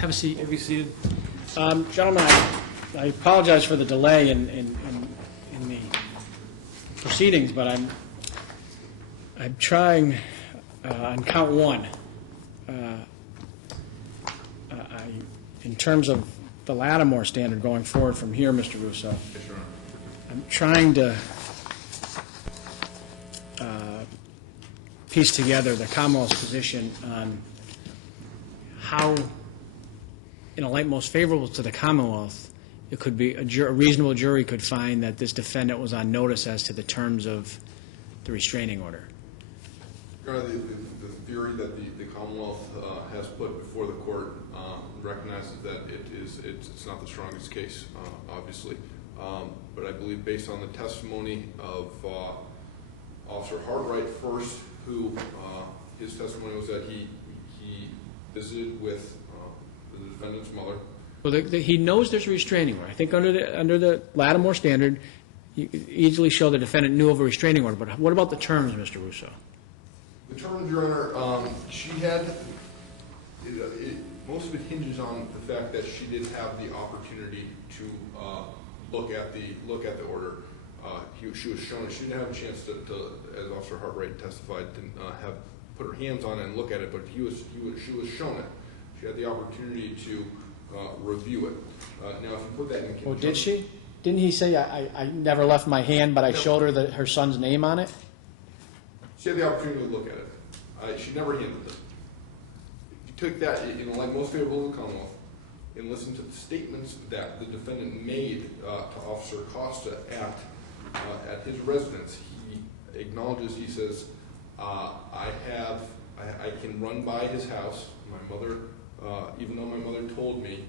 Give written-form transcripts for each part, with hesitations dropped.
Have a seat. Have you seated? Gentlemen, I apologize for the delay in the proceedings, but I'm trying on count one. In terms of the Lattimore standard going forward from here, Mr. Russo, Yes, Your Honor. I'm trying to piece together the Commonwealth's position on how, in a light most favorable to the Commonwealth, it could be a reasonable jury could find that this defendant was on notice as to the terms of the restraining order. Your Honor, the theory that the Commonwealth has put before the court recognizes that it's not the strongest case, obviously. But I believe based on the testimony of Officer Hartwright first, who his testimony was that he visited with the defendant's mother. Well, he knows there's a restraining order. I think under the Lattimore standard, you easily show the defendant knew of a restraining order. But what about the terms, Mr. Russo? The terms, Your Honor, she had. Most of it hinges on the fact that she did have the opportunity to look at the order. She was shown it. She didn't have a chance to as Officer Hartwright testified, to have put her hands on it and look at it. But she was shown it. She had the opportunity to review it. Now, if you put that in conjunction, Oh, did she? Didn't he say I never left my hand, but I showed her her son's name on it? She had the opportunity to look at it. She never handled it. If you took that, like most favorable to the Commonwealth, and listened to the statements that the defendant made to Officer Costa at his residence, he acknowledges. He says, "I can run by his house. My mother, even though my mother told me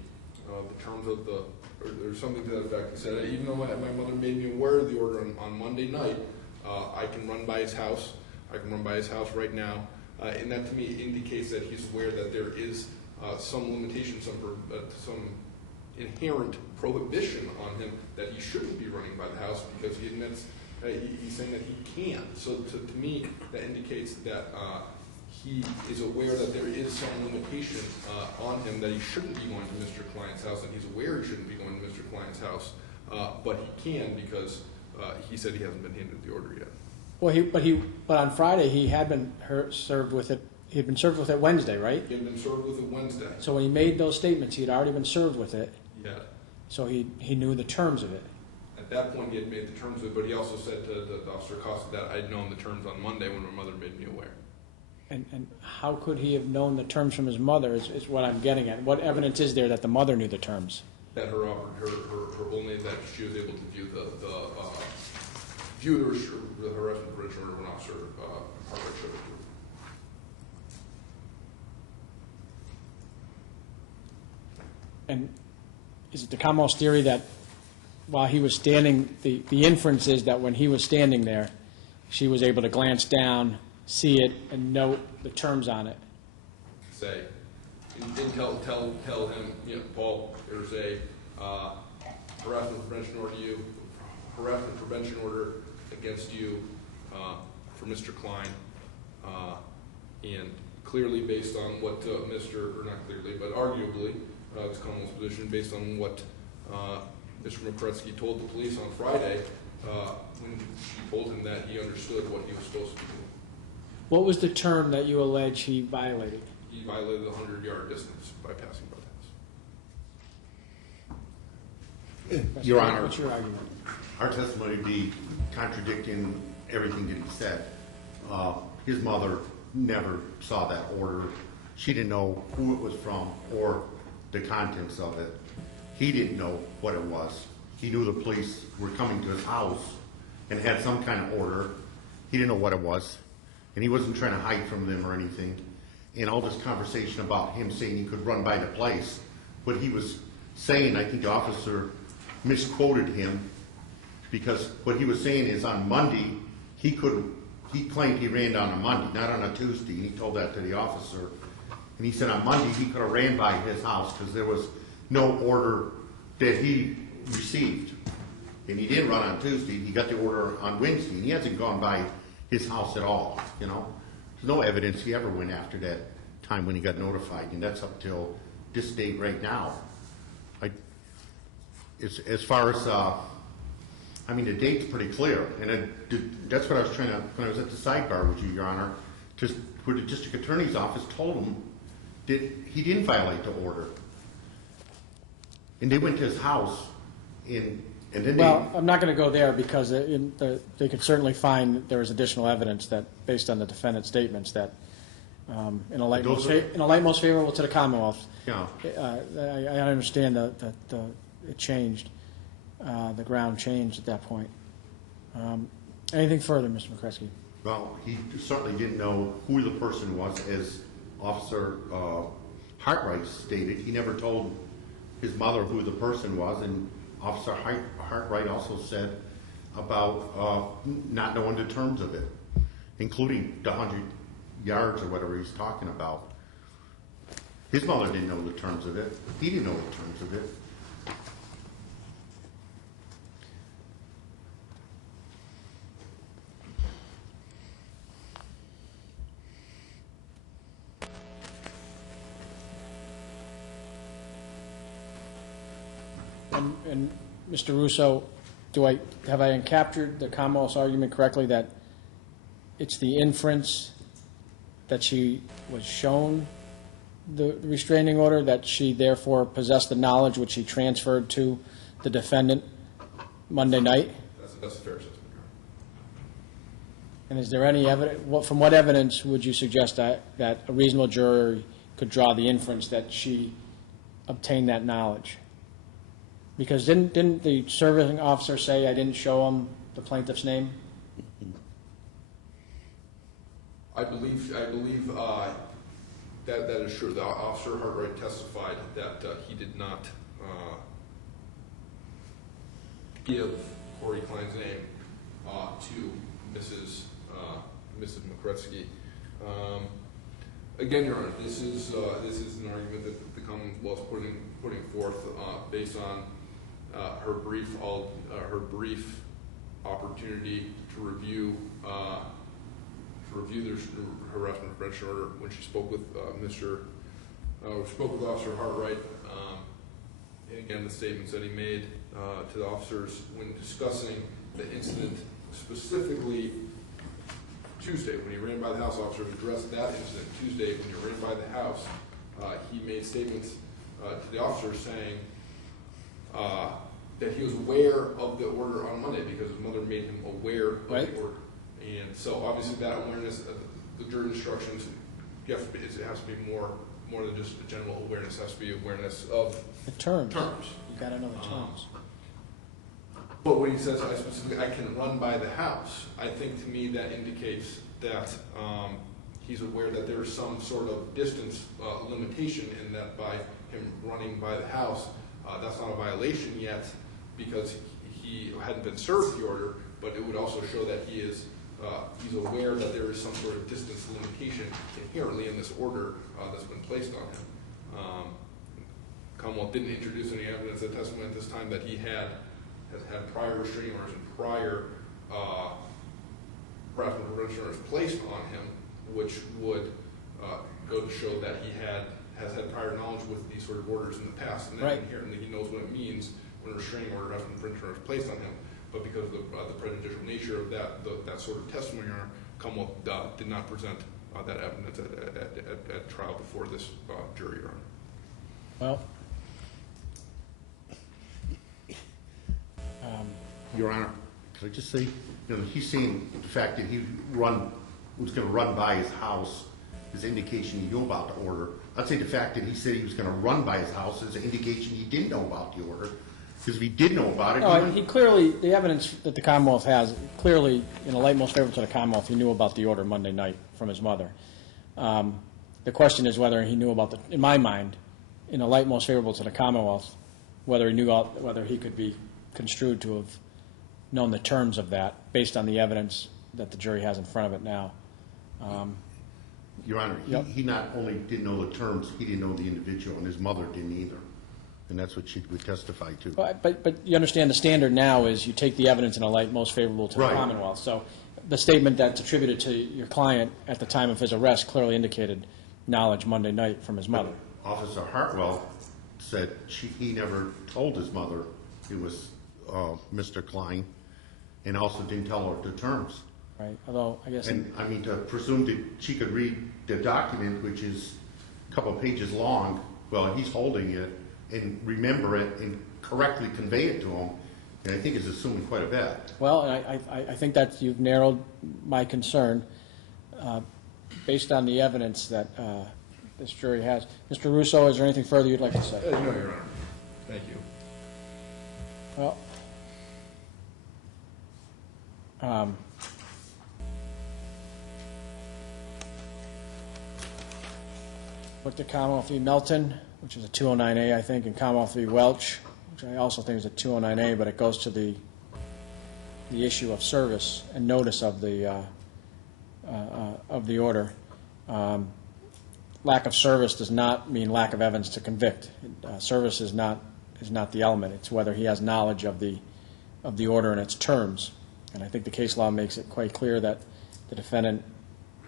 the terms of or something to that effect. He said, even though my mother made me aware of the order on Monday night, I can run by his house. I can run by his house right now." And that to me indicates that he's aware that there is some limitation, some inherent prohibition on him that he shouldn't be running by the house, because he admits he's saying that he can. So to me, that indicates that he is aware that there is some limitation on him, that he shouldn't be going to Mr. Klein's house, and he's aware he shouldn't be going to Mr. Klein's house, but he can because he said he hasn't been handed the order yet. Well, but on Friday he had been served with it. He had been served with it Wednesday, right? He had been served with it Wednesday. So when he made those statements, he had already been served with it. He had. So he knew the terms of it. At that point, he had made the terms of it, but he also said to Officer Costa that I'd known the terms on Monday when my mother made me aware. And how could he have known the terms from his mother is what I'm getting at. What evidence is there that the mother knew the terms? That her only that she was able to view the harassment prevention order when Officer Hartwright showed it to her. And is it the Commonwealth's theory that while he was standing, the inference is that when he was standing there, she was able to glance down, see it, and note the terms on it? Say, and tell him, Paul, there's a harassment prevention order against you for Mr. Klein, and clearly based on what or not clearly, but arguably, it's Commonwealth's position based on what Mr. Mokrzecki told the police on Friday when she told him that he understood what he was supposed to do. What was the term that you allege he violated? He violated the 100-yard distance by passing by the house. Your Honor, what's your argument? our testimony would be contradicting everything that he said. His mother never saw that order. She didn't know who it was from or the contents of it. He didn't know what it was. He knew the police were coming to his house and had some kind of order. He didn't know what it was, and he wasn't trying to hide from them or anything. And all this conversation about him saying he could run by the place, what he was saying, I think the officer misquoted him, because what he was saying is on Monday, he claimed he ran down on Monday, not on a Tuesday, and he told that to the officer. And he said on Monday he could have ran by his house because there was no order that he received. And he didn't run on Tuesday, he got the order on Wednesday, and he hasn't gone by his house at all, There's no evidence he ever went after that time when he got notified, and that's up till this date right now. As far as, I mean, the date's pretty clear, and that's what I was trying to, when I was at the sidebar with you, Your Honor, just where the district attorney's office told him that he didn't violate the order. And they went to his house, and then Well, I'm not going to go there because they could certainly find that there is additional evidence that, based on the defendant's statements, that in a light most favorable to the Commonwealth. Yeah. I understand that it changed, the ground changed at that point. Anything further, Mr. Mokrzecki? Well, he certainly didn't know who the person was, as Officer Hartwright stated. He never told his mother who the person was, and Officer Hartwright also said about not knowing the terms of it, including the 100 yards or whatever he's talking about. His mother didn't know the terms of it. He didn't know the terms of it. And Mr. Russo, have I captured the Commonwealth's argument correctly that it's the inference that she was shown the restraining order, that she therefore possessed the knowledge which she transferred to the defendant Monday night? That's a fair assessment. And is there any evidence, from what evidence would you suggest that a reasonable juror could draw the inference that she obtained that knowledge? Because didn't the serving officer say, I didn't show him the plaintiff's name? I believe that is true. The Officer Hartwright testified that he did not give Corey Klein's name to Mrs. Mokrzecki. Again, Your Honor, this is an argument that the Commonwealth is putting forth based on her brief opportunity to review the harassment prevention order when she spoke with Officer Hartwright. And again, the statements that he made to the officers when discussing the incident, specifically Tuesday when he ran by the house. Officers addressed that incident Tuesday when he ran by the house. He made statements to the officers saying that he was aware of the order on Monday because his mother made him aware of the order. And so obviously that awareness, the jury instructions, it has to be more than just a general awareness. It has to be awareness of the terms. You got to know the terms. But when he says I can run by the house, I think to me that indicates that he's aware that there is some sort of distance limitation, and that by him running by the house, that's not a violation yet because he hadn't been served the order, but it would also show that he's aware that there is some sort of distance limitation inherently in this order that's been placed on him. Commonwealth didn't introduce any evidence of testimony at this time that he has had prior restraining orders and prior harassment prevention orders placed on him, which would go to show that he has had prior knowledge with these sort of orders in the past, and then inherently he knows what it means when a restraining order, harassment prevention order is placed on him. But because of the prejudicial nature of that sort of testimony, Commonwealth did not present that evidence at trial before this jury. Well, Your Honor, could I just say, he's saying the fact that he was going to run by his house is indication he knew about the order. I'd say the fact that he said he was going to run by his house is an indication he didn't know about the order. Because if he did know about it, he clearly, the evidence that the Commonwealth has, clearly, in a light most favorable to the Commonwealth, he knew about the order Monday night from his mother. The question is whether he knew about in my mind, in a light most favorable to the Commonwealth, whether he could be construed to have known the terms of that based on the evidence that the jury has in front of it now. Your Honor, he not only didn't know the terms, he didn't know the individual, and his mother didn't either. And that's what she would testify to. But you understand the standard now is you take the evidence in a light most favorable to the Commonwealth. So the statement that's attributed to your client at the time of his arrest clearly indicated knowledge Monday night from his mother. Officer Hartwell said he never told his mother it was Mr. Klein, and also didn't tell her the terms. Right, although, I guess... And, I mean, to presume that she could read the document, which is a couple of pages long, while he's holding it, and remember it and correctly convey it to him, and I think is assuming quite a bit. Well, I think that you've narrowed my concern based on the evidence that this jury has. Mr. Russo, is there anything further you'd like to say? No, Your Honor. Thank you. Well, looked at Commonwealth v. Melton, which is a 209A, I think, and Commonwealth v. Welch, which I also think is a 209A, but it goes to the issue of service and notice of the order. Lack of service does not mean lack of evidence to convict. Service is not the element. It's whether he has knowledge of the order and its terms. And I think the case law makes it quite clear that the defendant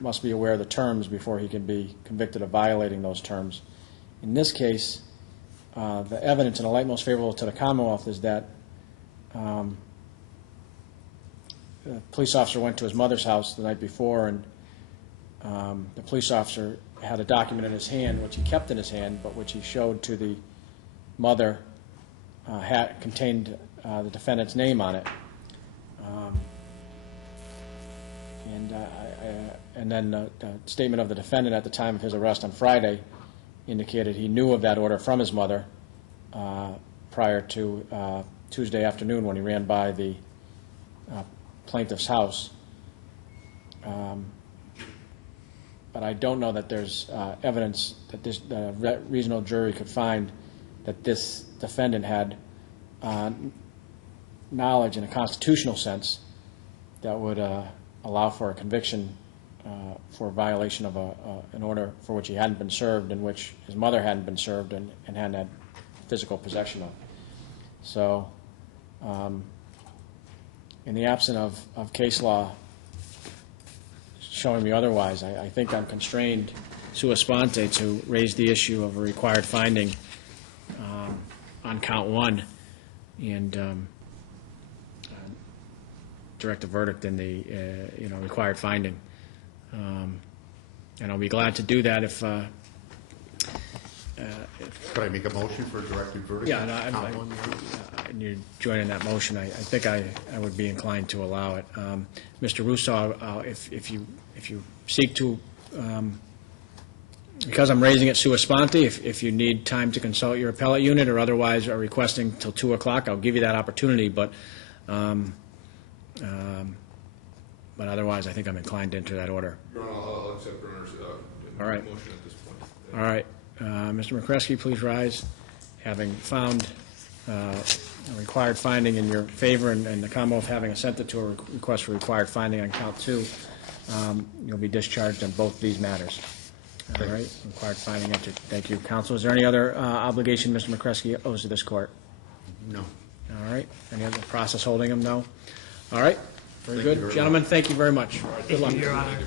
must be aware of the terms before he can be convicted of violating those terms. In this case, the evidence in the light most favorable to the Commonwealth is that the police officer went to his mother's house the night before, and the police officer had a document in his hand, which he kept in his hand, but which he showed to the mother, contained the defendant's name on it. And then the statement of the defendant at the time of his arrest on Friday indicated he knew of that order from his mother prior to Tuesday afternoon when he ran by the plaintiff's house. But I don't know that there's evidence that this reasonable jury could find that this defendant had knowledge in a constitutional sense that would allow for a conviction for violation of an order for which he hadn't been served, in which his mother hadn't been served and hadn't had physical possession of. So in the absence of case law showing me otherwise, I think I'm constrained sua sponte to raise the issue of a required finding on count one and direct a verdict in the required finding. And I'll be glad to do that if Could I make a motion for a directed verdict? yeah, and you're joining that motion. I think I would be inclined to allow it. Mr. Russo, if you seek to, because I'm raising it sua sponte, if you need time to consult your appellate unit or otherwise are requesting till 2 o'clock, I'll give you that opportunity. But otherwise, I think I'm inclined to enter that order. Your Honor, I'll accept Brenner's All right. motion at this point. All right. Mr. Mokrzecki, please rise. Having found a required finding in your favor and the Commonwealth having assented to a request for required finding on count two, you'll be discharged on both these matters. All right. Required finding entered. Thank you. Counsel, is there any other obligation Mr. Mokrzecki owes to this court? No. All right. Any other process holding him? No. All right. Very Thank you good. very Gentlemen, thank you very much. Good luck. Your Honor.